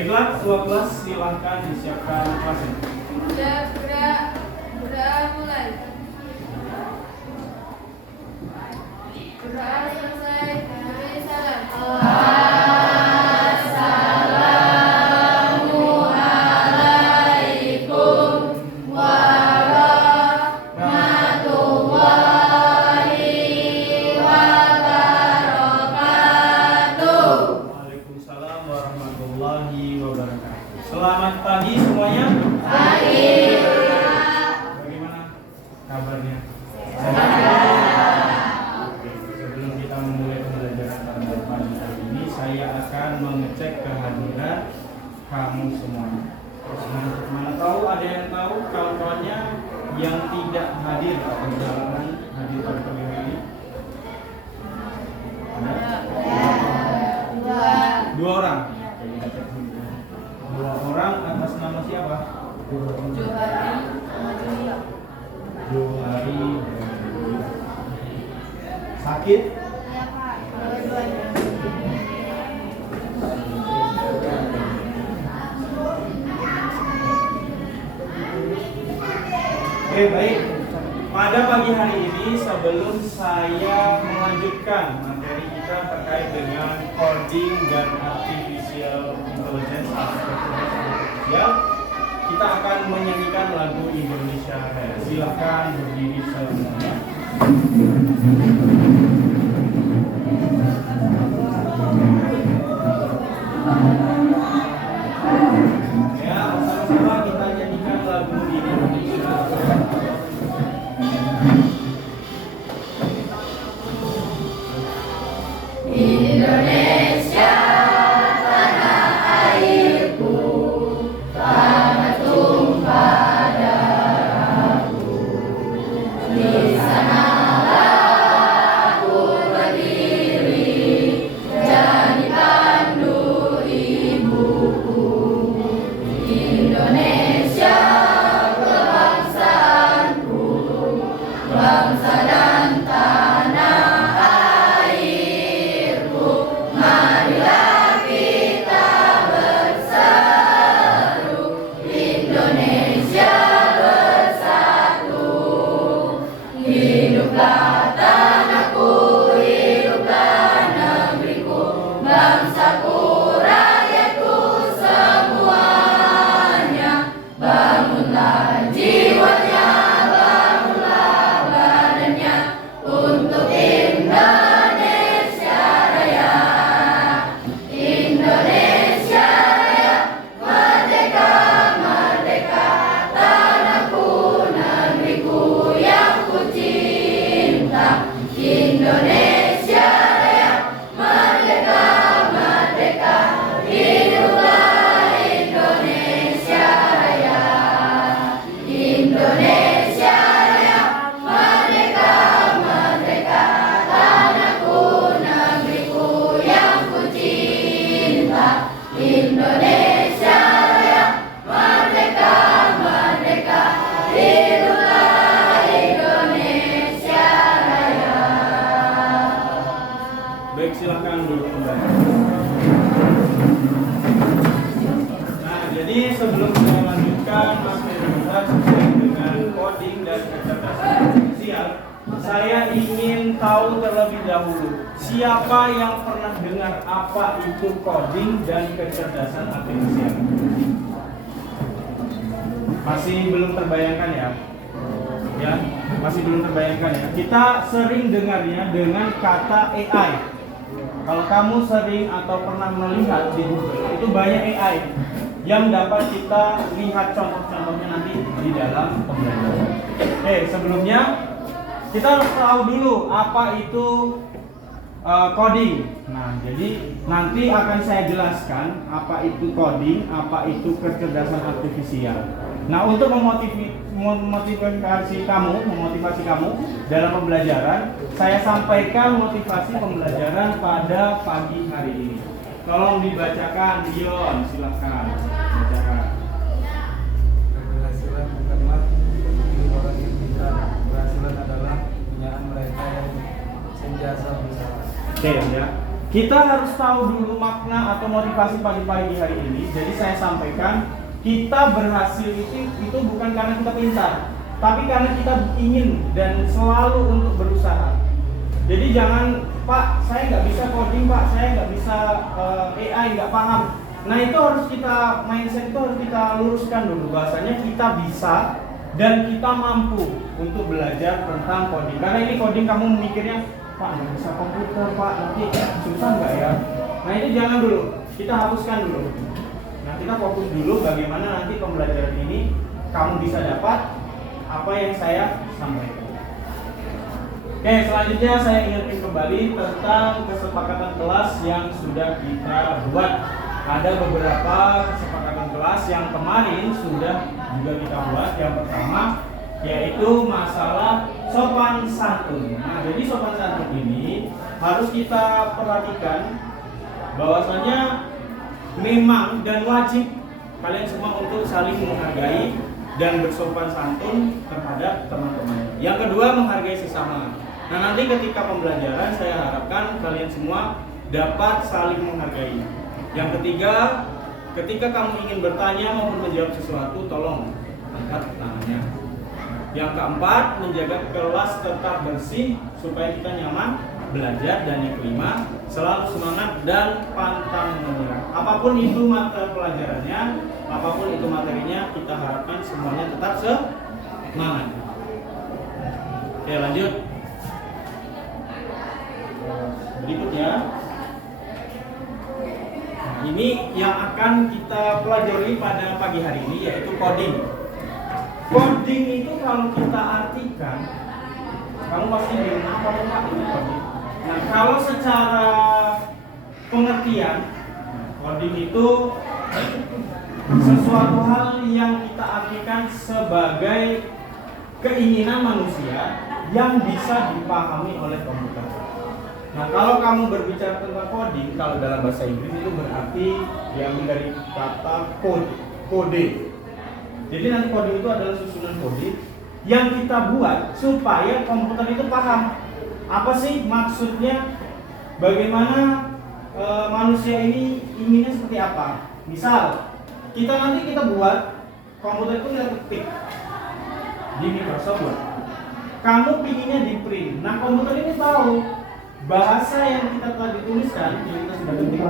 Baiklah, ketua kelas silahkan disiapkan kelasnya. Udah mulai. Udah selesai. Beri salam. Assalamualaikum warahmatullahi wabarakatuh. Waalaikumsalam warahmatullahi wabarakatuh. Selamat pagi semuanya. Pagi. Bagaimana kabarnya? Oke, sebelum kita memulai pembelajaran pada pagi hari ini, saya akan mengecek kehadiran kamu semuanya. Mana tahu ada yang tahu kawan-kawannya yang tidak hadir atau berhalangan hadir pada pagi hari ini? Ada? Dua orang. Oke, kita cek dulu. Dua orang atas nama siapa? Johari sama Julia. Johari. Sakit? Iya Pak, dua-duanya. Oke, baik. Pada pagi hari ini sebelum saya melanjutkan materi kita terkait dengan coding dan artificial intelligence atau kecerdasan artifisial, kita akan menyanyikan lagu Indonesia Raya. Silakan berdiri semuanya. Ya, sama-sama kita nyanyikan lagu Indonesia Raya. Indonesia tanah airku, tanah tumpah darahku. Di sanalah aku berdiri, jadi pandu ibuku. Indonesia kebangsaanku, bangsa dan tanah airku. Marilah kita berseru, Indonesia bersatu. Hiduplah tanahku, hiduplah negeriku, bangsaku, rakyatku semuanya. Bangunlah jiwanya, bangunlah badannya, untuk Indonesia Raya. Indonesia Raya, merdeka, merdeka, tanahku, negeriku yang ku cinta. Indonesia Raya, merdeka, merdeka, hiduplah Indonesia Raya. Indonesia Raya, merdeka, merdeka, tanahku, negeriku yang ku cinta. Indonesia Raya, merdeka, merdeka, hiduplah Indonesia Raya. Baik, silakan duduk kembali. Nah, jadi sebelum saya lanjutkan materi kita terkait dengan coding dan kecerdasan artifisial, saya ingin tahu terlebih dahulu siapa yang pernah dengar apa itu coding dan kecerdasan artifisial. Masih belum terbayangkan ya? Ya, masih belum terbayangkan ya. Kita sering dengarnya dengan kata AI. Kalau kamu sering atau pernah melihat di Google, itu banyak AI yang dapat kita lihat contoh-contohnya nanti di dalam pembelajaran. Oke, sebelumnya kita harus tahu dulu apa itu coding. Nah, jadi nanti akan saya jelaskan apa itu coding, apa itu kecerdasan artifisial. Nah, untuk memotivasi kamu dalam pembelajaran, saya sampaikan motivasi pembelajaran pada pagi hari ini. Tolong dibacakan, Dion, silakan bacakan. Keberhasilan bukanlah milik orang yang pintar. Keberhasilan adalah punyaan mereka yang sentiasa berusaha. Oke ya. Kita harus tahu dulu makna atau motivasi pagi-pagi hari ini. Jadi saya sampaikan, kita berhasil itu bukan karena kita pintar, tapi karena kita ingin dan selalu untuk berusaha. Jadi jangan, Pak, saya nggak bisa coding, Pak, saya nggak bisa AI, nggak paham. Nah itu harus kita, mindset itu harus kita luruskan dulu. Bahasanya kita bisa dan kita mampu untuk belajar tentang coding. Karena ini coding kamu mikirnya, Pak, nggak bisa komputer, Pak, nanti susah nggak ya? Nah itu jangan dulu, kita hapuskan dulu. Nah kita fokus dulu bagaimana nanti pembelajaran ini kamu bisa dapat apa yang saya sampaikan. Oke, selanjutnya saya ingatkan kembali tentang kesepakatan kelas yang sudah kita buat. Ada beberapa kesepakatan kelas yang kemarin sudah juga kita buat. Yang pertama yaitu masalah sopan santun. Nah, jadi sopan santun ini harus kita perhatikan bahwasanya memang dan wajib kalian semua untuk saling menghargai dan bersopan santun terhadap teman-teman. Yang kedua, menghargai sesama. Nah, nanti ketika pembelajaran saya harapkan kalian semua dapat saling menghargai. Yang ketiga, ketika kamu ingin bertanya maupun menjawab sesuatu, tolong angkat tangannya. Yang keempat, menjaga kelas tetap bersih supaya kita nyaman belajar. Dan yang kelima, selalu semangat dan pantang menyerah. Apapun itu mata pelajarannya, apapun itu materinya, kita harapkan semuanya tetap semangat. Oke, lanjut. Berikutnya, ini yang akan kita pelajari pada pagi hari ini yaitu coding. Coding itu kalau kita artikan, kamu pasti bingung apa itu coding. Nah, kalau secara pengertian, coding itu sesuatu hal yang kita artikan sebagai keinginan manusia yang bisa dipahami oleh komputer. Nah, kalau kamu berbicara tentang coding, kalau dalam bahasa Inggris itu berarti diambil dari kata kode. Jadi nanti coding itu adalah susunan kode yang kita buat supaya komputer itu paham apa sih maksudnya, bagaimana manusia ini inginnya seperti apa. Misal, kita buat komputer itu ngetik di Microsoft Word. Kamu pinginnya di print. Nah, komputer ini tahu bahasa yang kita telah dituliskan, yang kita sudah ketik,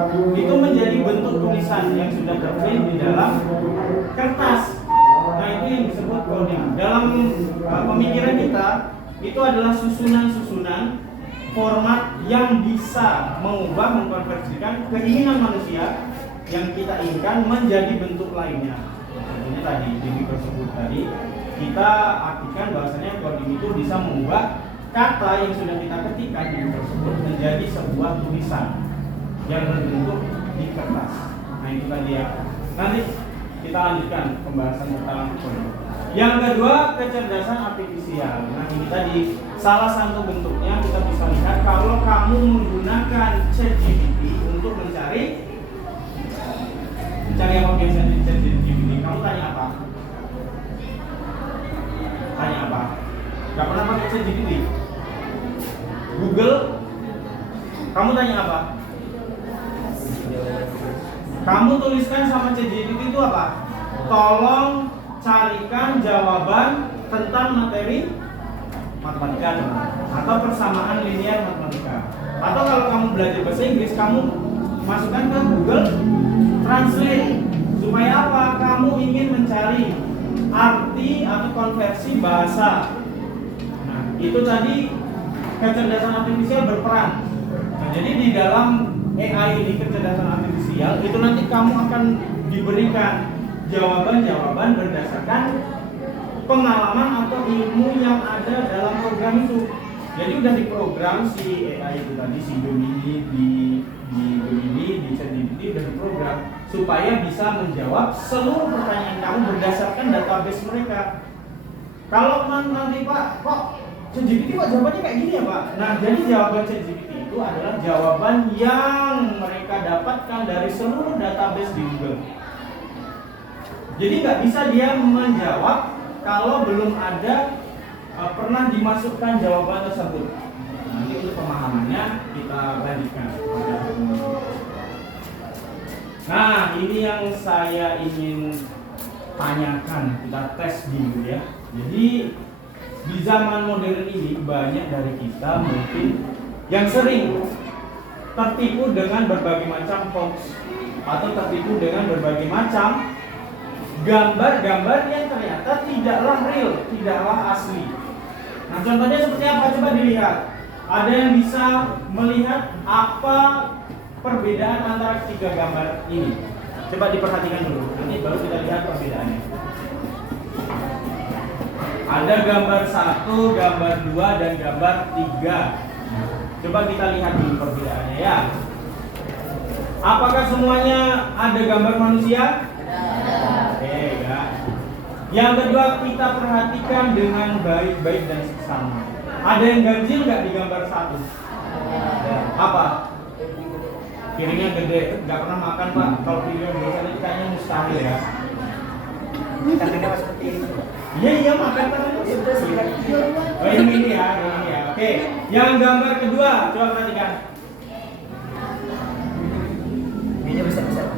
itu menjadi bentuk tulisan yang sudah terprint di dalam kertas. Nah, itu yang disebut coding. Dalam pemikiran kita, itu adalah susunan-susunan format yang bisa mengubah, mengkonversikan keinginan manusia yang kita inginkan menjadi bentuk lainnya. Contohnya tadi di Microsoft tadi, kita artikan bahwasanya coding itu bisa mengubah kata yang sudah kita ketikkan di tersebut menjadi sebuah tulisan yang berbentuk di kertas. Nah, itu tadi ya. Nanti kita lanjutkan pembahasan tentang coding. Yang kedua, kecerdasan artifisial. Nah, ini tadi salah satu bentuknya kita bisa lihat kalau kamu menggunakan ChatGPT untuk mencari apa biasanya di ChatGPT. Kamu tanya apa? Tanya apa? Gak pernah pakai ChatGPT? Google? Kamu tanya apa? Kamu tuliskan sama ChatGPT itu apa? Tolong carikan jawaban tentang materi matematika atau persamaan linear matematika. Atau kalau kamu belajar bahasa Inggris, kamu masukkan ke Google Translate. Supaya apa? Kamu ingin mencari arti atau konversi bahasa. Nah, itu tadi kecerdasan artifisial berperan. Nah, jadi di dalam AI ini, kecerdasan artifisial, itu nanti kamu akan diberikan jawaban-jawaban berdasarkan pengalaman atau ilmu yang ada dalam program itu. Jadi udah diprogram si AI itu tadi, si Gemini di ChatGPT udah diprogram supaya bisa menjawab seluruh pertanyaan kamu berdasarkan database mereka. Kalau nanti Pak, kok ChatGPT kok jawabannya kayak gini ya Pak? Nah, jadi jawaban ChatGPT itu adalah jawaban yang mereka dapatkan dari seluruh database di Google. Jadi nggak bisa dia menjawab kalau belum ada pernah dimasukkan jawaban tersebut. Nanti untuk pemahamannya kita lanjutkan pada Nah, ini yang saya ingin tanyakan, kita tes dulu ya. Jadi di zaman modern ini banyak dari kita mungkin yang sering tertipu dengan berbagai macam hoax atau tertipu dengan berbagai macam gambar-gambar yang ternyata tidaklah real, tidaklah asli. Nah, contohnya seperti apa? Coba dilihat. Ada yang bisa melihat apa perbedaan antara tiga gambar ini. Coba diperhatikan dulu, nanti baru kita lihat perbedaannya. Ada gambar 1, gambar 2, dan gambar 3. Coba kita lihat dulu perbedaannya ya. Apakah semuanya ada gambar manusia? Oke, ya. Yang kedua, kita perhatikan dengan baik-baik dan seksama. Ada yang ganjil nggak di gambar 1? Apa? Piringnya gede, nggak pernah makan Pak. Kalau piringnya biasanya kayaknya mustahil ya. Tangannya seperti ini. Iya makan tangannya. Oh yang ini ya. Oke. Yang gambar kedua, coba perhatikan. Ini besar-besar.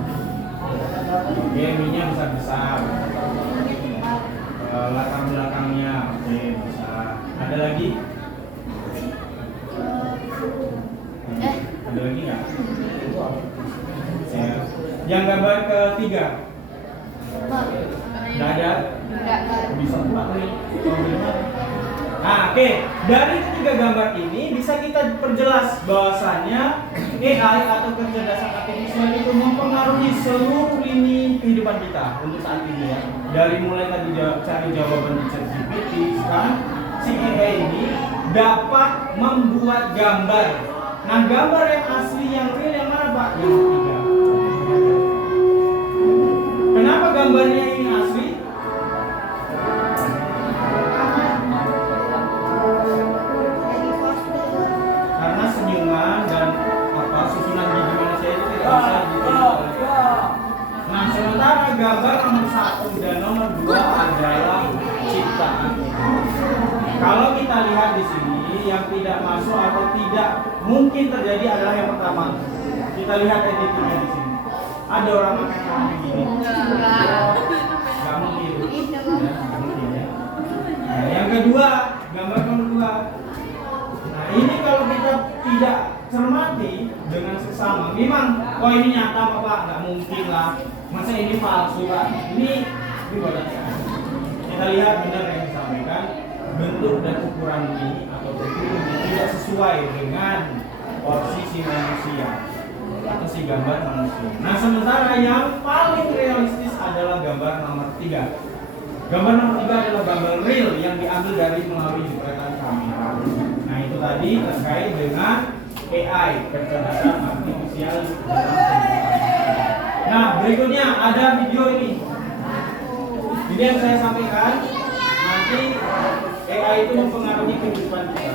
Oke, minyak besar-besar. Latar belakangnya, oke besar. Ada lagi? Ada lagi nggak? Ya. Yang gambar ketiga, nggak ada? Bisa Pak nih. Nah, oke. Dari ketiga gambar ini bisa kita perjelas bahwasannya AI atau kecerdasan artifisial itu mempengaruhi seluruh lini kehidupan kita untuk saat ini ya. Dari mulai tadi cari jawaban di ChatGPT, sekarang si AI ini dapat membuat gambar. Nah, gambar yang asli yang real yang mana Pak? Yang ketiga. Kenapa gambarnya ini asli? Karena senyuman dan susunan gigi manusia itu tidak bisa ditiru. Nah, sementara gambar nomor 1 dan nomor 2 adalah ciptaan. Kalau kita lihat di sini yang tidak masuk atau tidak mungkin terjadi adalah yang pertama. Kita lihat editingnya di sini. Ada orang makan tangan begini. Gak mungkin. Ya, gak mungkin ya. Nah, yang kedua, gambar nomor 2. Nah, ini kalau kita tidak cermati dengan sesama, memang ini nyata apa Pak? Nggak mungkin lah. Masa ini palsu Pak? Ini bodoh. Kita lihat benar yang disampaikan, bentuk dan ukuran ini atau bentuk ini tidak sesuai dengan porsi si manusia atau si gambar manusia. Nah, sementara yang paling realistis adalah gambar nomor 3. Gambar nomor 3 adalah gambar real yang diambil dari melalui jepretan kamera. Nah, itu tadi terkait dengan AI, kecerdasan artifisial dalam kehidupan. Nah, berikutnya ada video ini. Ini yang saya sampaikan, nanti AI itu mempengaruhi kehidupan kita.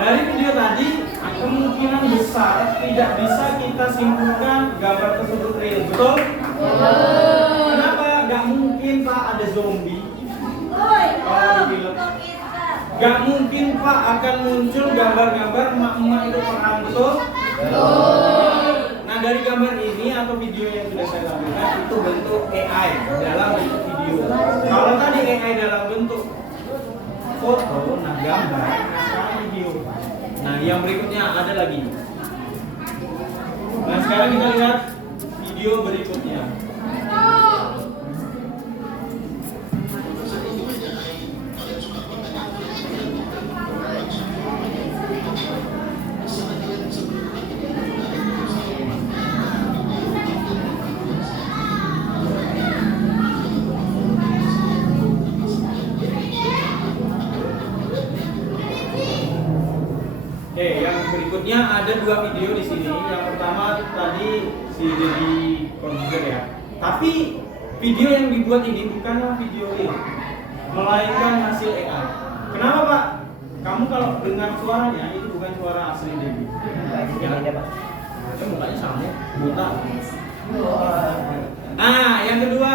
Dari video tadi, kemungkinan besar tidak bisa kita simpulkan gambar tersebut real, betul? Kenapa? Gak mungkin Pak ada zombie. Kalau di film, gak mungkin Pak akan muncul gambar-gambar emak-emak itu perang, betul? Nah, dari gambar ini atau video yang sudah saya sampaikan itu bentuk AI dalam bentuk video. Kalau tadi AI dalam bentuk foto, nah gambar, nah sekarang video. Nah, yang berikutnya ada lagi. Nah, sekarang kita lihat video berikutnya. Oke, yang berikutnya ada dua video di sini. Yang pertama si Deddy Corbuzier ya. Tapi video yang dibuat ini bukanlah video real, melainkan hasil AI. Kenapa Pak? Kamu kalau dengar suaranya itu bukan suara asli Deddy. Beda, Pak. Itu mukanya sama, buta. Nah, yang kedua.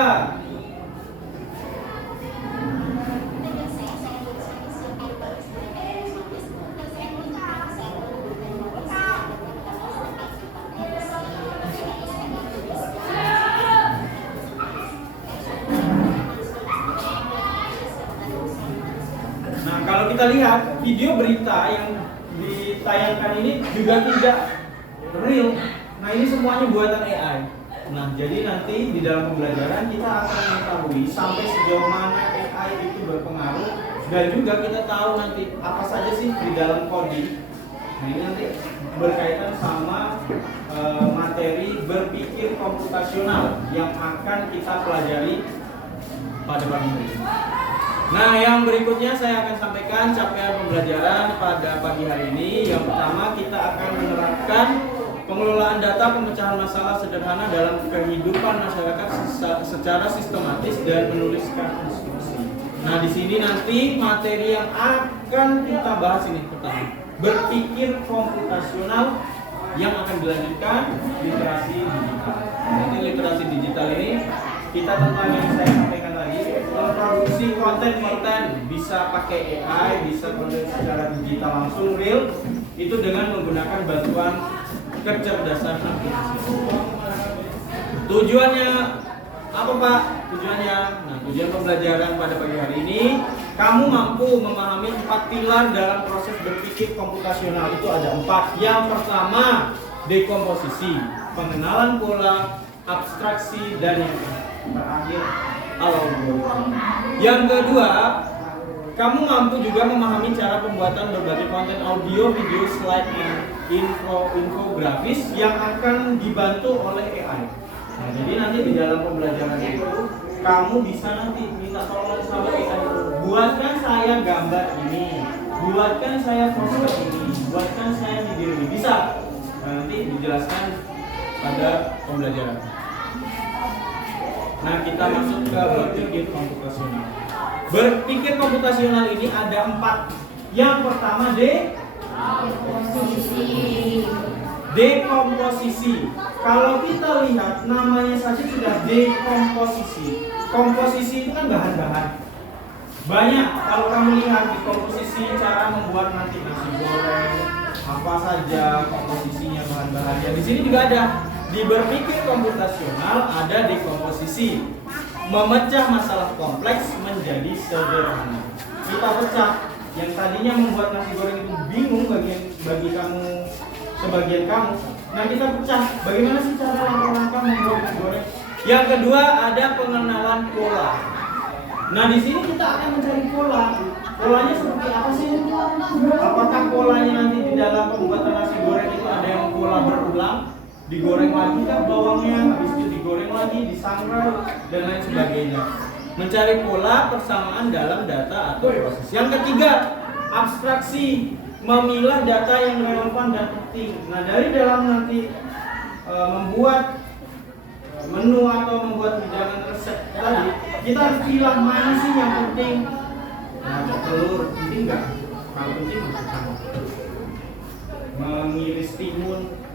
Nah, kalau kita lihat video berita yang ditayangkan ini juga tidak real. Nah, ini semuanya buatan AI. Nah, jadi nanti di dalam pembelajaran kita akan mengetahui sampai sejauh mana AI itu berpengaruh dan juga kita tahu nanti apa saja sih di dalam coding. Nah, ini nanti berkaitan sama materi berpikir komputasional yang akan kita pelajari pada pagi hari ini. Nah, yang berikutnya saya akan sampaikan capaian pembelajaran pada pagi hari ini. Yang pertama, kita akan menerapkan pengelolaan data pemecahan masalah sederhana dalam kehidupan masyarakat secara sistematis dan menuliskan instruksi. Nah, di sini nanti materi yang akan kita bahas ini pertama, berpikir komputasional yang akan dilanjutkan literasi digital. Nanti literasi digital ini kita tentang yang saya sampaikan tadi, memproduksi konten-konten bisa pakai AI, bisa konten secara digital langsung real, itu dengan menggunakan bantuan kecerdasan aplikasi. Tujuannya apa Pak? Tujuannya, nah tujuan pembelajaran pada pagi hari ini, kamu mampu memahami 4 pilar dalam proses berpikir komputasional. Itu ada 4. Yang pertama, dekomposisi, pengenalan pola, abstraksi, dan yang terakhir algoritma. Yang kedua, kamu mampu juga memahami cara pembuatan berbagai konten audio, video, slide, dan infografis yang akan dibantu oleh AI. Nah, jadi nanti di dalam pembelajaran itu kamu bisa nanti minta tolong sama AI itu, buatkan saya gambar ini, buatkan saya poster ini, buatkan saya video ini, bisa. Nah, nanti dijelaskan pada pembelajaran. Nah, kita masuk ke berpikir komputasional. Berpikir komputasional ini ada 4. Yang pertama dekomposisi. Kalau kita lihat namanya saja sudah dekomposisi. Komposisi itu kan bahan-bahan. Banyak kalau kamu lihat di komposisi cara membuat nanti nasi goreng, apa saja komposisinya bahan-bahannya. Di sini juga ada. Di berpikir komputasional ada dekomposisi, memecah masalah kompleks menjadi sederhana. Kita pecah yang tadinya membuat nasi goreng itu bingung bagi kamu, sebagian kamu. Nah, kita pecah bagaimana sih cara langkah-langkah membuat nasi goreng. Yang kedua ada pengenalan pola. Nah, di sini kita akan mencari pola. Polanya seperti apa sih? Apakah polanya nanti di dalam pembuatan nasi goreng itu ada yang pola berulang? Digoreng lagi kan bawangnya, habis itu digoreng lagi, disangrai, dan lain sebagainya. Mencari pola persamaan dalam data atau proses. Yang ketiga, abstraksi, memilah data yang relevan dan penting. Nah, dari dalam nanti membuat menu atau membuat hidangan resep tadi, kita harus pilih mana sih yang penting. Nah, telur penting nggak? Kalau penting masuk sama. Mengiris timun,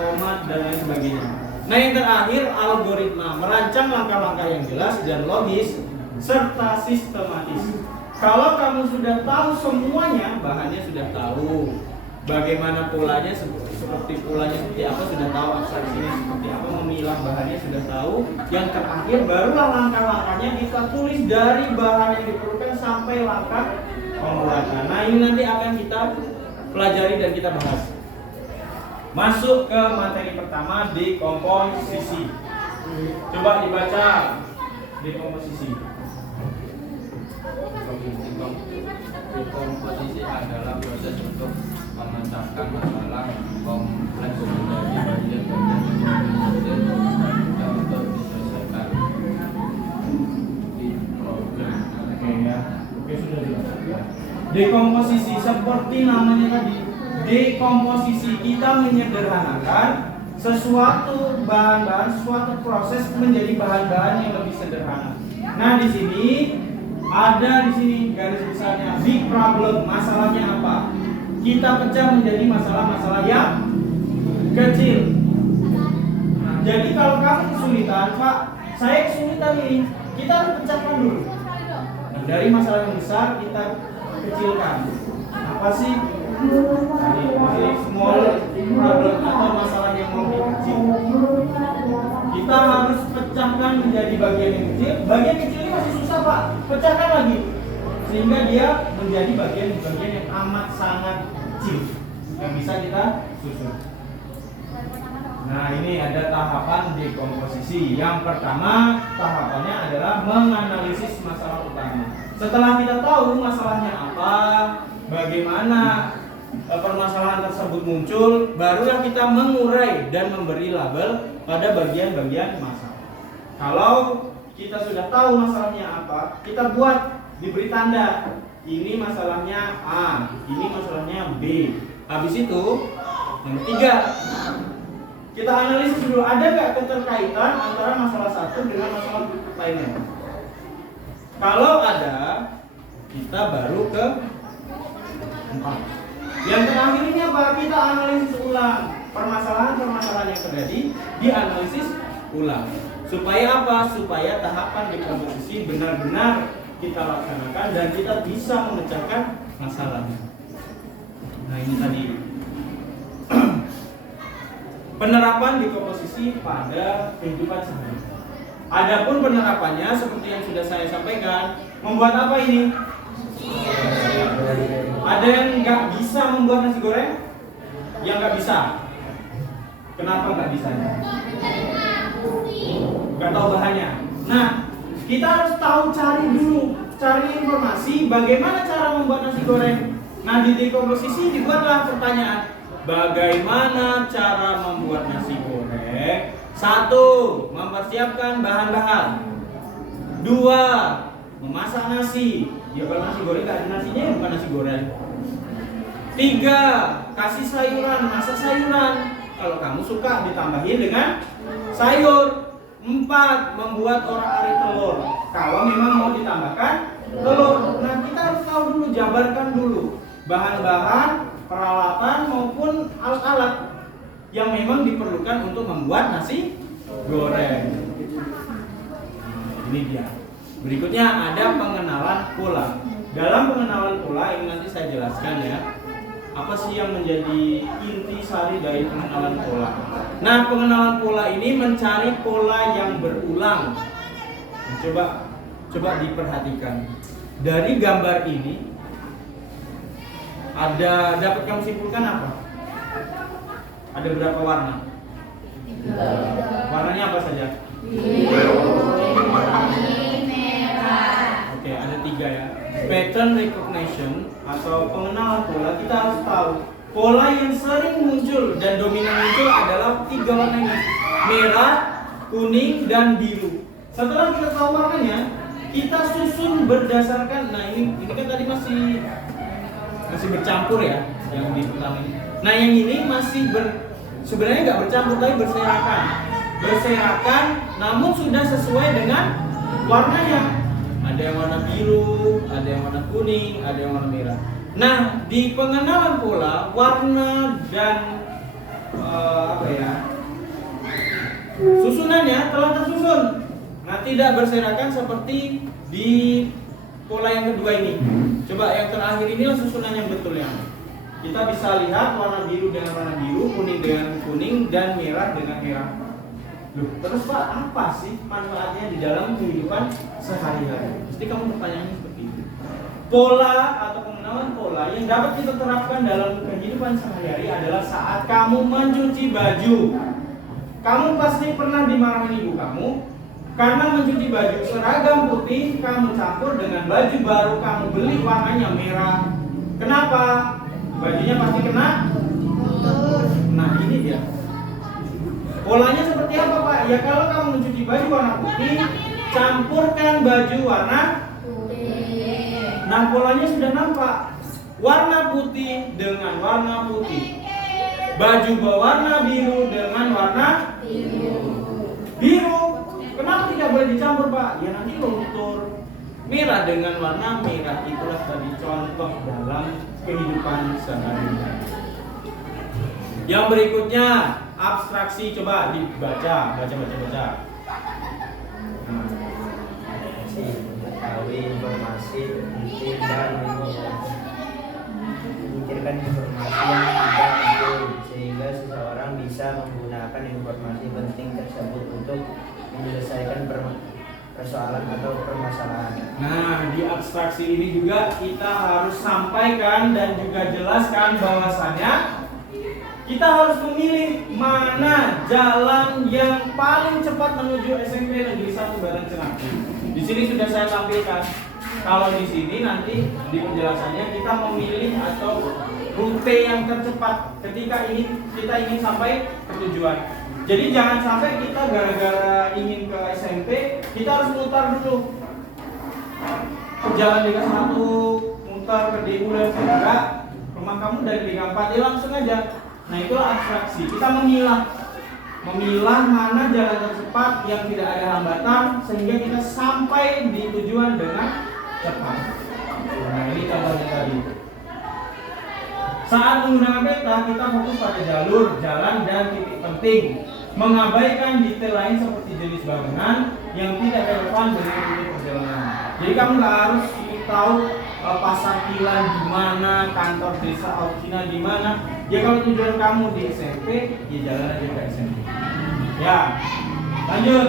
tomat, dan lain sebagainya. Nah, yang terakhir algoritma, merancang langkah-langkah yang jelas dan logis serta sistematis. Kalau kamu sudah tahu semuanya, bahannya sudah tahu, bagaimana polanya seperti polanya seperti apa sudah tahu, abstraksinya seperti apa, memilah bahannya sudah tahu. Yang terakhir barulah langkah-langkahnya kita tulis dari bahan yang diperlukan sampai langkah pembuatan. Nah, ini nanti akan kita pelajari dan kita bahas. Masuk ke materi pertama, dekomposisi. Coba dibaca dekomposisi. Dekomposisi adalah proses untuk memecahkan masalah kompleks menjadi bagian-bagian yang untuk diselesaikan di problem. Oke ya. Oke, sudah jelas. Dekomposisi seperti namanya tadi. Dekomposisi, kita menyederhanakan sesuatu bahan-bahan, suatu proses menjadi bahan-bahan yang lebih sederhana. Nah, di sini ada garis besarnya big problem, masalahnya apa? Kita pecah menjadi masalah-masalah yang kecil. Nah, jadi kalau kamu kesulitan, Pak, saya kesulitan ini, kita harus pecahkan dulu. Nah, dari masalah yang besar kita kecilkan. Apa sih? Ini small problem atau masalah yang lebih kecil. Kita harus pecahkan menjadi bagian yang kecil. Bagian kecil ini masih susah, Pak. Pecahkan lagi sehingga dia menjadi bagian-bagian yang amat sangat kecil yang bisa kita susun. Nah, ini ada tahapan dekomposisi. Yang pertama, tahapannya adalah menganalisis masalah utama. Setelah kita tahu masalahnya apa, bagaimana permasalahan tersebut muncul, barulah kita mengurai dan memberi label pada bagian-bagian masalah. Kalau kita sudah tahu masalahnya apa, kita buat, diberi tanda. Ini masalahnya A, ini masalahnya B. Habis itu, yang ketiga, kita analisis dulu, ada nggak keterkaitan antara masalah satu dengan masalah lainnya. Kalau ada, kita baru ke 4. Yang terakhir ini apa? Kita analisis ulang permasalahan-permasalahan yang terjadi, dianalisis ulang. Supaya apa? Supaya tahapan dekomposisi benar-benar kita laksanakan dan kita bisa memecahkan masalahnya. Nah, ini tadi penerapan dekomposisi pada kehidupan sehari-hari. Adapun penerapannya seperti yang sudah saya sampaikan, membuat apa ini? Ada yang nggak bisa membuat nasi goreng? Yang nggak bisa. Kenapa nggak bisa? Nggak tahu bahannya. Nah, kita harus tahu, cari informasi bagaimana cara membuat nasi goreng. Nah, di dekomposisi dibuatlah pertanyaan, bagaimana cara membuat nasi goreng? 1. Mempersiapkan bahan-bahan. 2. Memasak nasi. Ya, kalau nasi goreng nggak ada nasinya, ya bukan nasi goreng. 3. Kasih sayuran, masak sayuran. Kalau kamu suka ditambahin dengan sayur. 4. Membuat orak-arik telur. Kalau memang mau ditambahkan telur. Nah, kita harus tahu dulu, jabarkan dulu bahan-bahan, peralatan maupun alat-alat yang memang diperlukan untuk membuat nasi goreng. Ini dia. Berikutnya ada pengenalan pola. Dalam pengenalan pola ini nanti saya jelaskan ya, apa sih yang menjadi intisari dari pengenalan pola. Nah, pengenalan pola ini mencari pola yang berulang. Coba diperhatikan. Dari gambar ini dapat kamu simpulkan apa? Ada berapa warna? Warnanya apa saja? Oke, ada 3 ya. Pattern recognition atau pengenalan pola, kita harus tahu pola yang sering muncul dan dominan muncul adalah 3 warna ini: merah, kuning, dan biru. Setelah kita tahu warnanya, kita susun berdasarkan. Nah, ini kan tadi masih bercampur ya, yang di pertama ini. Nah, yang ini masih sebenarnya nggak bercampur tapi berserakan, namun sudah sesuai dengan warnanya. Ada yang warna biru, ada yang warna kuning, ada yang warna merah. Nah, di pengenalan pola, warna dan susunannya telah tersusun. Nah, tidak berserakan seperti di pola yang kedua ini. Coba yang terakhir inilah susunan yang betulnya. Kita bisa lihat warna biru dengan warna biru, kuning dengan kuning, dan merah dengan merah. Loh, terus Pak, apa sih manfaatnya di dalam kehidupan sehari-hari? Pasti kamu pertanyaannya seperti itu. Pola atau pengenalan pola yang dapat kita terapkan dalam kehidupan sehari-hari adalah saat kamu mencuci baju. Kamu pasti pernah dimarahin ibu kamu karena mencuci baju seragam putih kamu campur dengan baju baru kamu beli warnanya merah. Kenapa? Bajunya pasti kena. Nah, ini dia. Polanya seperti apa, Pak? Ya, kalau kamu mencuci baju warna putih, campurkan baju warna putih. Nah, polanya sudah nampak. Warna putih dengan warna putih. Baju berwarna biru dengan warna tidak boleh dicampur Pak, ya nanti luntur. Merah dengan warna merah itulah tadi contoh dalam kehidupan sehari-hari. Yang berikutnya abstraksi, coba dibaca, baca. Mengetahui informasi penting dan memikirkan informasi yang tidak penting sehingga seseorang bisa menggunakan informasi penting tersebut untuk menyelesaikan persoalan atau permasalahan. Nah, di abstraksi ini juga kita harus sampaikan dan juga jelaskan bahwasannya kita harus memilih mana jalan yang paling cepat menuju SMP Negeri 1 Baran Cenaki. Di sini sudah saya tampilkan. Kalau di sini nanti di penjelasannya kita memilih atau rute yang tercepat ketika kita ingin sampai ke tujuan. Jadi jangan sampai kita gara-gara ingin ke SMP kita harus mutar dulu. Jalan Liga 1, mutar ke DU dan Segera, rumah kamu dari Liga 4, ya langsung aja. Nah itulah abstraksi. Kita memilah mana jalan tercepat yang tidak ada hambatan sehingga kita sampai di tujuan dengan cepat. Nah ini contohnya tadi. Saat menggunakan peta kita fokus pada jalur, jalan dan titik penting, mengabaikan detail lain seperti jenis bangunan yang tidak relevan dengan titik perjalanan. Jadi kamu nggak harus tahu pasar kilan di mana, kantor desa Aukina di mana. Ya kalau tujuan kamu di SMP, ya jalan aja ke SMP. Ya, lanjut.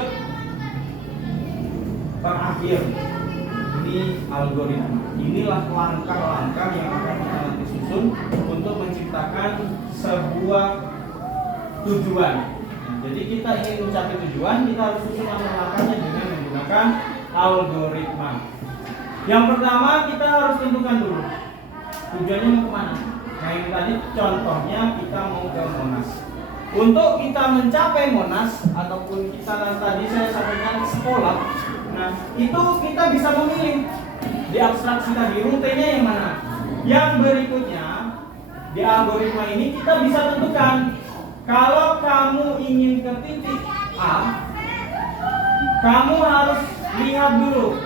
Terakhir, ini algoritma. Inilah langkah-langkah yang akan kita nanti susun untuk menciptakan sebuah tujuan. Jadi kita ingin mencapai tujuan, kita harus susun langkah-langkahnya dengan menggunakan algoritma. Yang pertama kita harus tentukan dulu tujuannya mau kemana. Nah ini tadi contohnya kita mau ke Monas. Untuk kita mencapai Monas ataupun kita tadi saya sampaikan sekolah, nah itu kita bisa memilih di abstraksi tadi rutenya yang mana. Yang berikutnya di algoritma ini kita bisa tentukan kalau kamu ingin ke titik A, kamu harus lihat dulu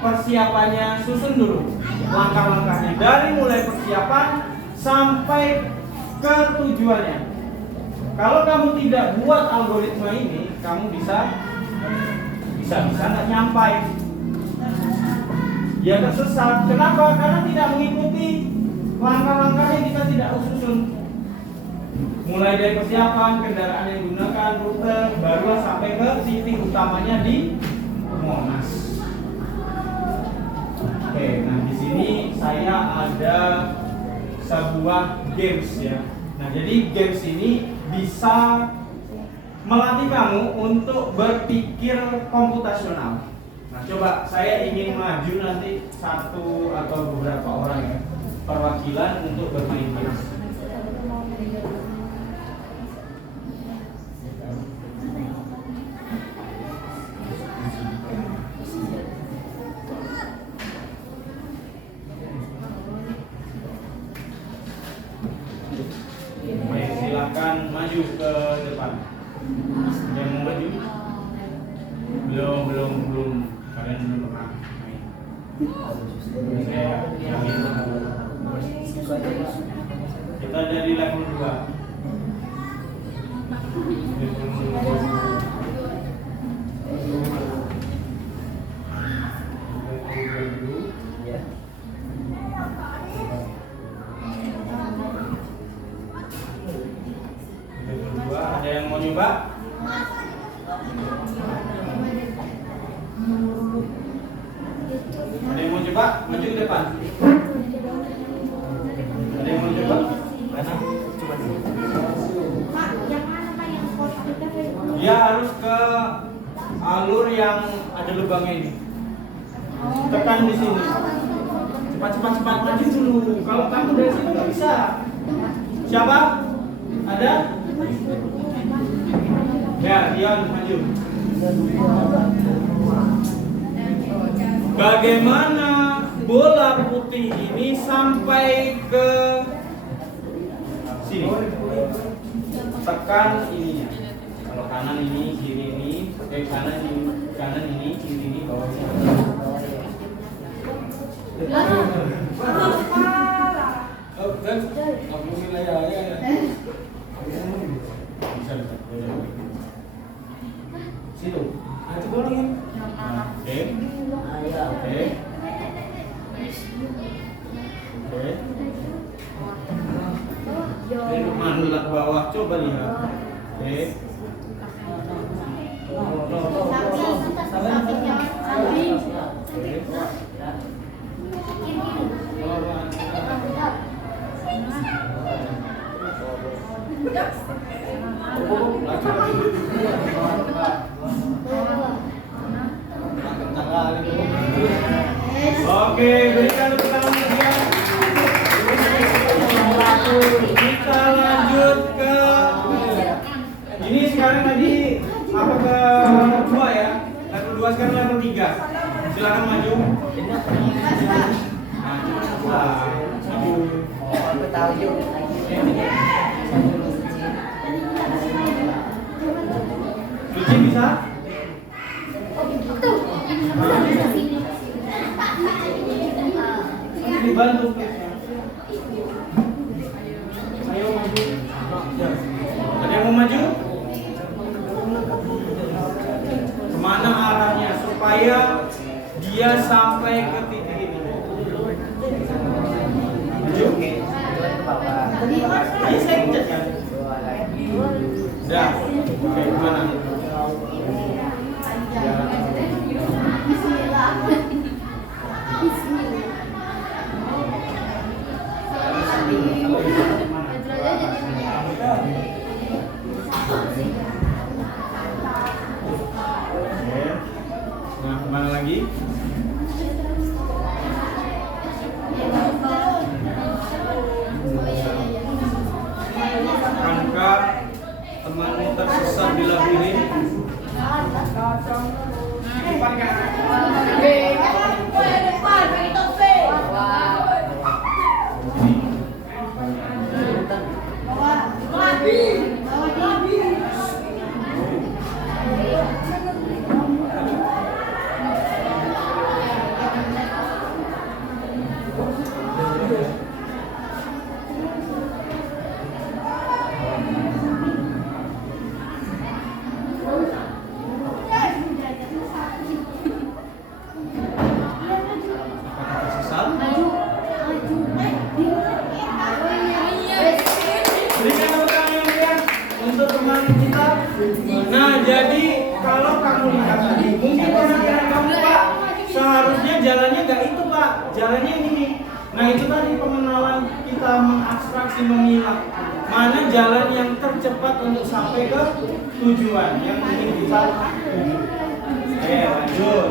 persiapannya, susun dulu langkah-langkahnya dari mulai persiapan sampai ke tujuannya. Kalau kamu tidak buat algoritma ini, kamu bisa nggak nyampai. Ya tersesat. Kenapa? Karena tidak mengikuti langkah-langkahnya, kita tidak susun. Mulai dari persiapan, kendaraan yang digunakan, rute, barulah sampai ke titik utamanya di Monas. Oke, nah di sini saya ada sebuah games ya. Nah jadi games ini bisa melatih kamu untuk berpikir komputasional. Nah coba saya ingin maju nanti satu atau beberapa orang ya perwakilan untuk bermain games. Silakan maju ke depan. Yang mau maju? Belum. Kalian belum pernah main. Saya yakin. Kita dari level 2. Ada yang mau nyoba? Ada yang mau coba? Maju ke depan. Ada yang mau coba? Mana? Coba dulu. Pak, yang mana Pak yang kita Dia harus ke alur yang ada lubangnya ini. Tekan di sini. Cepat maju dulu. Kalau kamu dari sini nggak bisa. Siapa? Ada? Ya, Dion maju. Bagaimana bola putih ini sampai ke sini? Tekan ininya. Kalau kanan ini, kiri ini, kanan ini, kiri ini, bawahnya. Oh, kan? Kamu wilayahnya ya. Bisa. Situ. Itu boleh. Oke. Oke. Oke. Mana bawah, coba lihat. Oke. Oke, berikan tepuk tangan ya. Kita lanjut ke ini sekarang tadi apa ke level 2 ya? Level 2 sekarang level 3. Silakan maju. Maju. Aku tahu juga. Cuci bisa? Dibantu. Ayo maju. Ada yang mau maju? Kemana arahnya supaya dia sampai ke titik ini? Maju. Ini saya kencet kan? Dah. Oke, kemana? Nah, kemana lagi? Angkat temanmu tersesat di labirin. Berikan tepuk tangan yang meriah untuk teman kita. Nah, jadi kalau kamu lihat tadi, mungkin penampilan kamu Pak, seharusnya jalannya nggak itu Pak, jalannya ini nih. Nah itu tadi pengenalan kita mengabstraksi memilah mana jalan yang tercepat untuk sampai ke tujuan yang ingin kita tuju. Lanjut.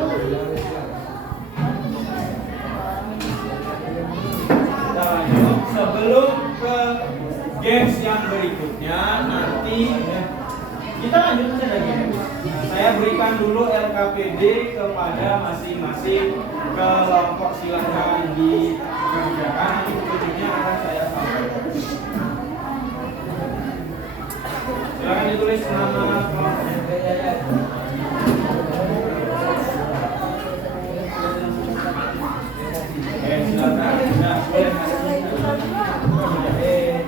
Kita lanjut sebelum ke games yang berikutnya nanti kita lanjut saja games. Saya berikan dulu LKPD kepada masing-masing kelompok, silahkan dikerjakan. Nanti petunjuknya akan saya sampaikan. Silahkan ditulis nama kelompoknya. Silakan. Nah,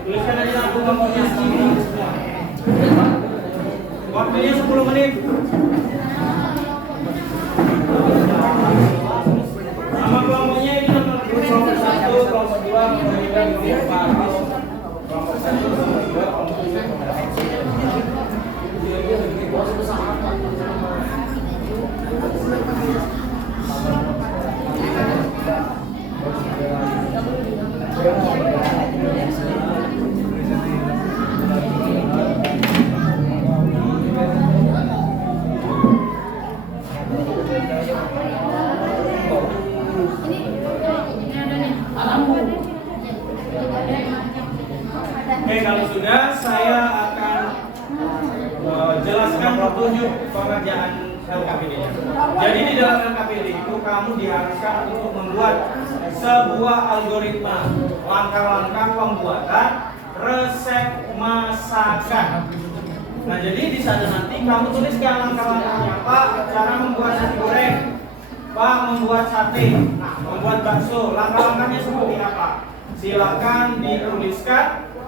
tuliskan aja nama kelompoknya sini. Waktunya 10 menit. Nama kelompoknya ini kelompok 1, kelompok 2, kelompok 3, kelompok 4. Kelompok 1, kelompok 2, kelompok 3, Oke, kalau sudah saya akan jelaskan petunjuk pengerjaan LKPD-nya. Jadi di dalam LKPD itu kamu diharuskan untuk membuat sebuah algoritma langkah-langkah pembuatan resep masakan. Nah, jadi di sana nanti kamu tuliskan langkah-langkahnya. Pak, cara membuat nasi goreng. Pak, membuat sate, membuat bakso. Langkah-langkahnya seperti apa? Silakan dituliskan.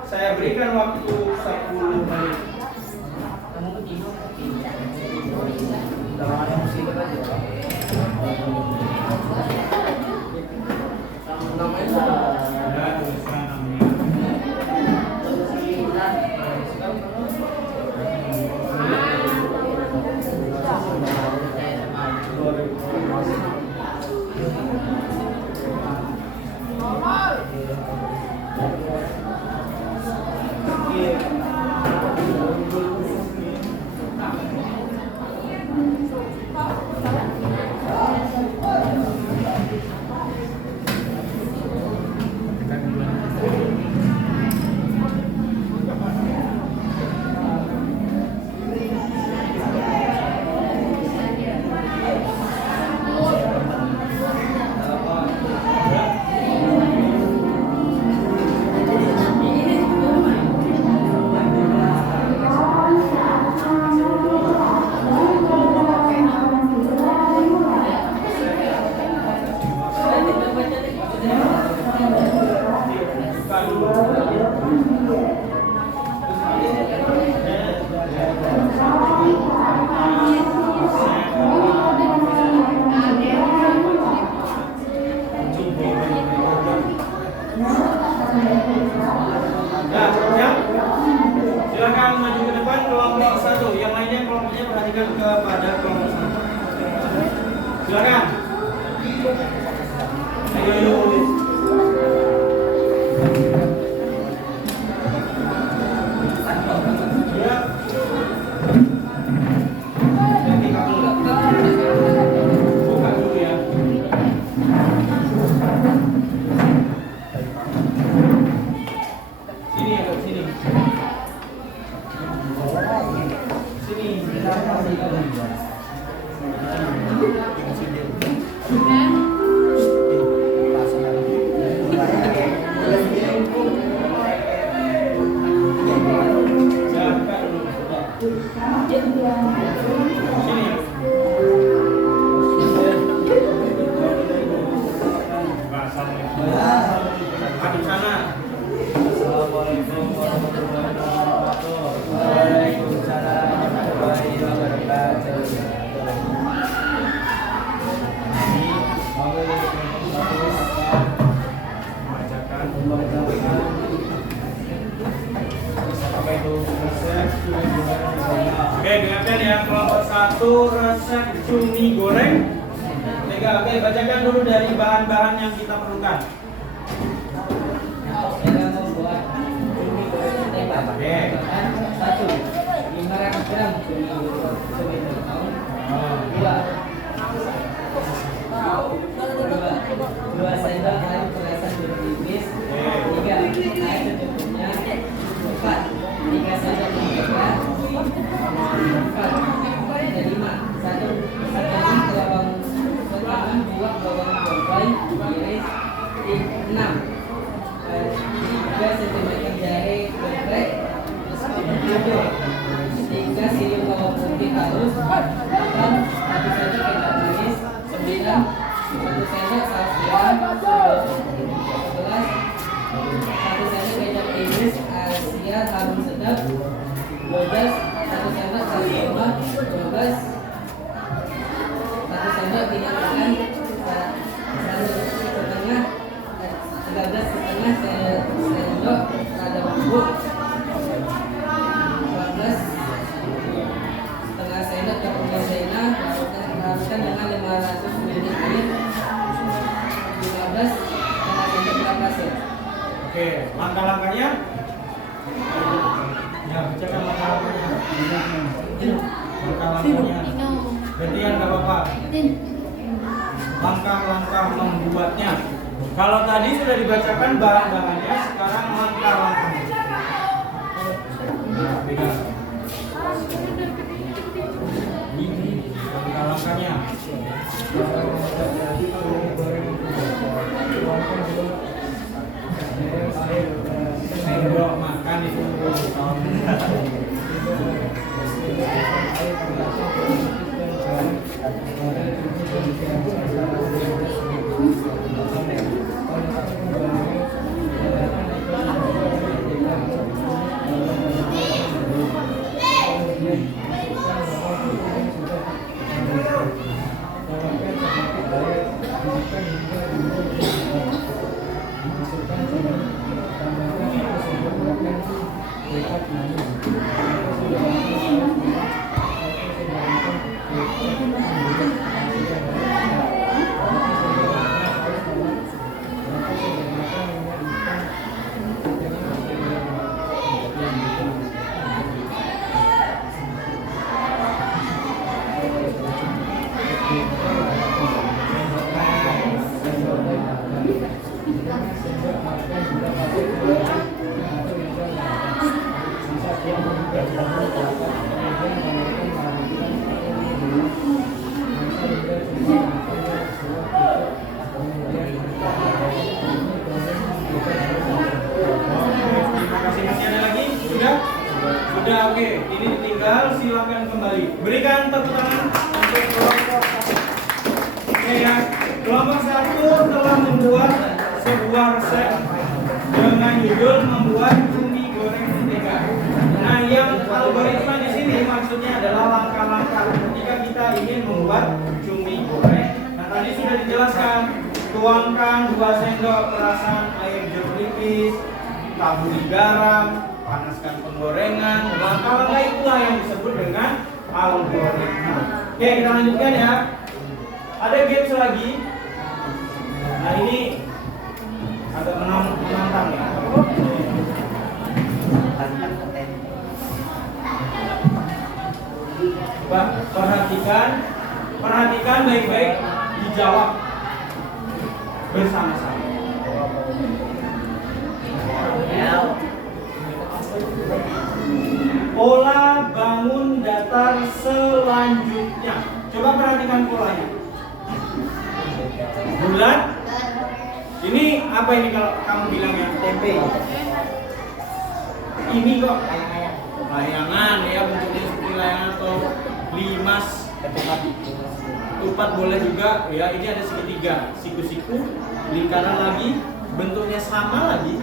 Saya berikan waktu 10 menit. Ya, tuliskan namanya. Ya, siap. Silakan maju ke depan kelompok 1. Yang lainnya kelompoknya perhatikan kepada kelompok 1. Silakan. Ayo, yuk. Ya. Buka dulu ya. Sini ya, sini. Di sana. Assalamualaikum warahmatullahi wabarakatuh. Waalaikumsalam warahmatullahi wabarakatuh. Apa itu? Oke, dengarkan ya, kelompok 1 resep cumi goreng. Oke, bacakan dulu dari bahan-bahan yang kita perlukan. Oke. 1. 500 gram cumi potong. 2 sendok air perasan jeruk nipis. 3 air secukupnya. 4 3 sendok mentega. 4 dan 5 1 bawang potongan, 2 bawang bombay iris, 6 3 cm jahe geprek, 3 siung bawang putih halus, 8 1 sendok kecap manis, 9 1 sendok saus tiram, 11 1 sendok kecap Inggris Asia harum sedap, 12 1 sendok saus tomat, 12 1 sendok minyak ikan, 13 setengah sendok lada bubuk, 14 setengah sendok tepung maizena larutkan dengan 500 ml air, 15 setengah sendok gula pasir. Oke, langkah-langkahnya. Ya, bacakan langkah-langkahnya. Langkah-langkahnya. Gantian nggak apa-apa. Langkah-langkah membuatnya. Kalau tadi sudah dibacakan bahan-bahannya, sekarang langkah-langkahnya. Nah, pegang. Ini langkah-langkahnya. Sendok makan itu. Terima kasih. Masih ada lagi? Sudah? Sudah, oke. Ini tinggal silakan kembali. Berikan tepuk tangan untuk kelompok satu. Oke ya. Kelompok satu telah membuat sebuah resep dengan judul membuat cumi goreng mentega. Nah, yang algoritma di sini maksudnya adalah langkah-langkah ketika kita ingin membuat cumi goreng. Nah, tadi sudah dijelaskan. Tuangkan 2 sendok perasan air jeruk nipis, taburi garam, panaskan penggorengan. Langkah-langkah itulah yang disebut dengan algoritma. Oke, kita lanjutkan ya. Ada games lagi. Nah, ini agak menantang ya. Coba perhatikan baik-baik, dijawab bersama-sama. Pola bangun datar selanjutnya. Coba perhatikan polanya. Bulat. Ini apa ini kalau kamu bilangnya? Tempe. Ini kok layangan ya, bentuknya seperti layangan atau limas. Tupat boleh juga ya. Ini ada segitiga, siku-siku, lingkaran lagi, bentuknya sama lagi,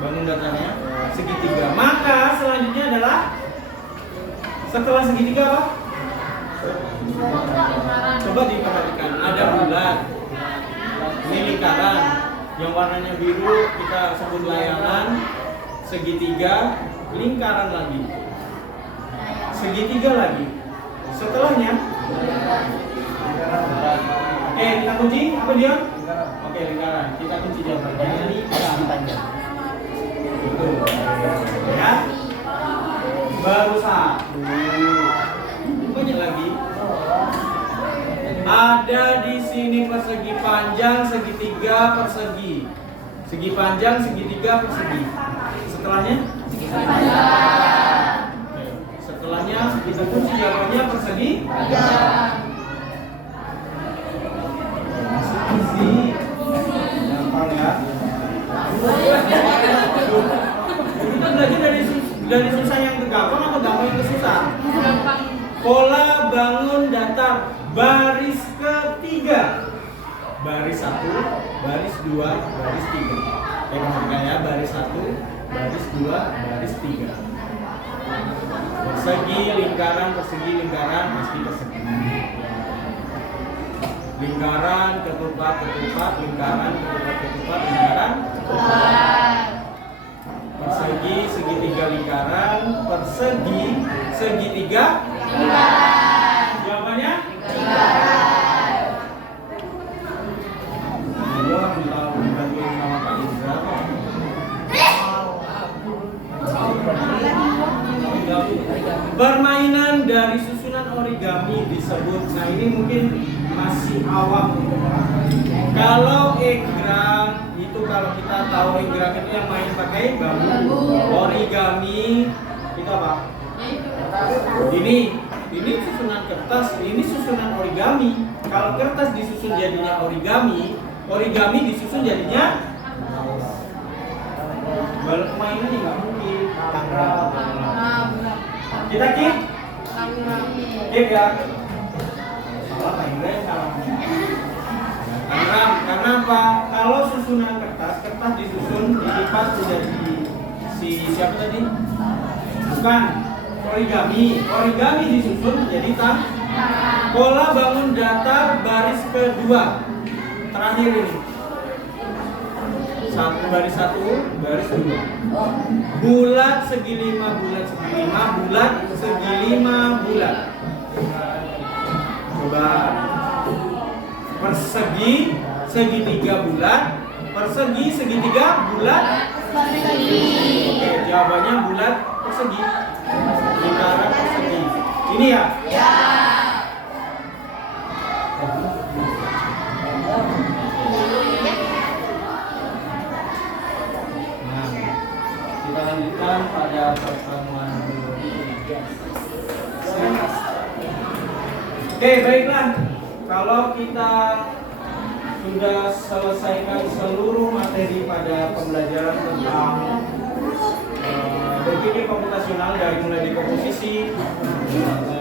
bangun datarnya segitiga. Maka selanjutnya adalah setelah segitiga apa? Coba diperhatikan, ada bulat, ini lingkaran, yang warnanya biru kita sebut layangan, segitiga, lingkaran lagi, segitiga lagi. Setelahnya, oke, kita kunci apa dia? Oke, lingkaran. Kita kunci jawabannya lingkaran. Ya. Baru satu. Banyak lagi. Ada di sini persegi panjang, segitiga, persegi. Segi panjang, segitiga, persegi. Setelahnya? Segi panjang. Oke. Setelahnya kita kunci jawabannya persegi panjang. Easy. Gampang ya. Kita belajar dari susah yang ke gampang atau gampang yang ke susah? Pola bangun datar baris ketiga. Baris 1, baris 2, baris 3. Perhatikan ya, baris 1, baris 2, baris 3. Persegi, lingkaran, persegi, lingkaran, pasti persegi. Lingkaran, ketupat, ketupat, lingkaran, ketupat, ketupat, lingkaran, ketupat. Persegi, segitiga, lingkaran, persegi, segitiga, lingkaran. Jawabannya? Lingkaran. Dibantuin sama Pak Indra. Permainan dari susunan origami disebut. Nah, ini mungkin masih awam untuk orang. Kalau egram itu, kalau kita tahu egram itu yang main pakai bambu. Origami itu apa? Ini susunan kertas, ini susunan origami. Kalau kertas disusun jadinya origami, origami disusun jadinya balok mainan nggak mungkin. Kita keep ya. Salah mainnya salah. Karena apa? Kalau susunan kertas disusun dilipat menjadi siapa tadi? Bukan. origami. Origami disusun menjadi pola bangun datar baris kedua. Terakhir ini. Baris satu, baris dua. Bulat segi lima, bulat segi lima, bulat segi lima, bulat. Coba persegi segitiga bulat, persegi segitiga bulat. Oke, jawabannya bulat persegi. Lingkaran persegi. Ini ya? Ya. Nah, kita lanjutkan pada pertemuan berikutnya. Oke, baiklah. Kalau kita sudah selesaikan seluruh materi pada pembelajaran tentang berpikir komputasional dari mulai dekomposisi,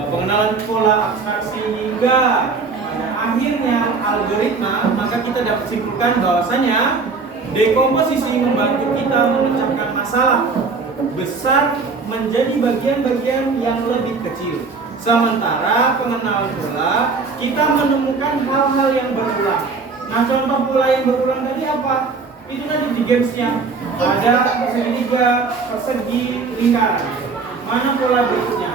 pengenalan pola abstraksi hingga pada akhirnya algoritma, maka kita dapat simpulkan bahwasanya dekomposisi membantu kita memecahkan masalah besar menjadi bagian-bagian yang lebih kecil. Sementara pengenalan pola, kita menemukan hal-hal yang berulang. Nah, contoh pola yang berulang tadi apa? Itu tadi di gamesnya ada segitiga, persegi, lingkaran. Mana pola berikutnya?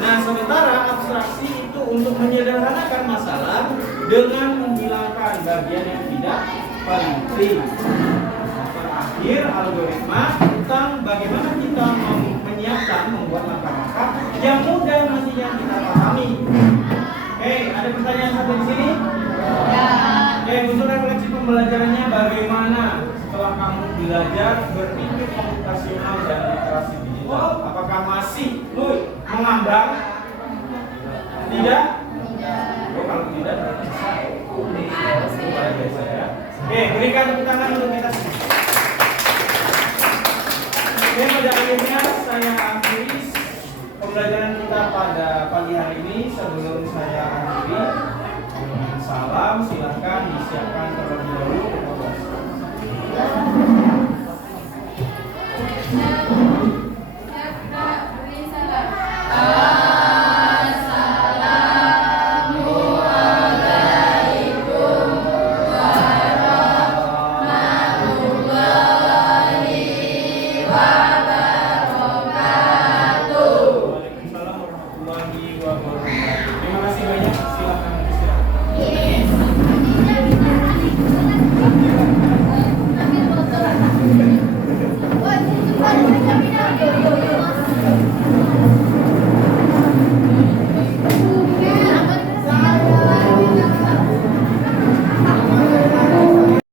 Nah, sementara abstraksi itu untuk menyederhanakan masalah dengan menghilangkan bagian yang tidak penting. Terakhir, algoritma tentang bagaimana kita menyiapkan, membuat langkah-langkah yang mudah nantinya kita pahami. Oke, ada pertanyaan sampai di sini? Ya. Oke, untuk refleksi pembelajarannya bagaimana setelah kamu belajar berpikir komputasional dan literasi digital? Apakah masih mengambang? Tidak? Oh, kalau tidak berarti luar biasa ya. Oke, berikan tepuk tangan untuk kita semua. Oke, pada akhirnya saya akhiri pembelajaran kita pada pagi hari ini. Sebelum saya akhiri dengan salam, silahkan disiapkan terlebih dahulu. Terima kasih banyak. Silahkan beristirahat.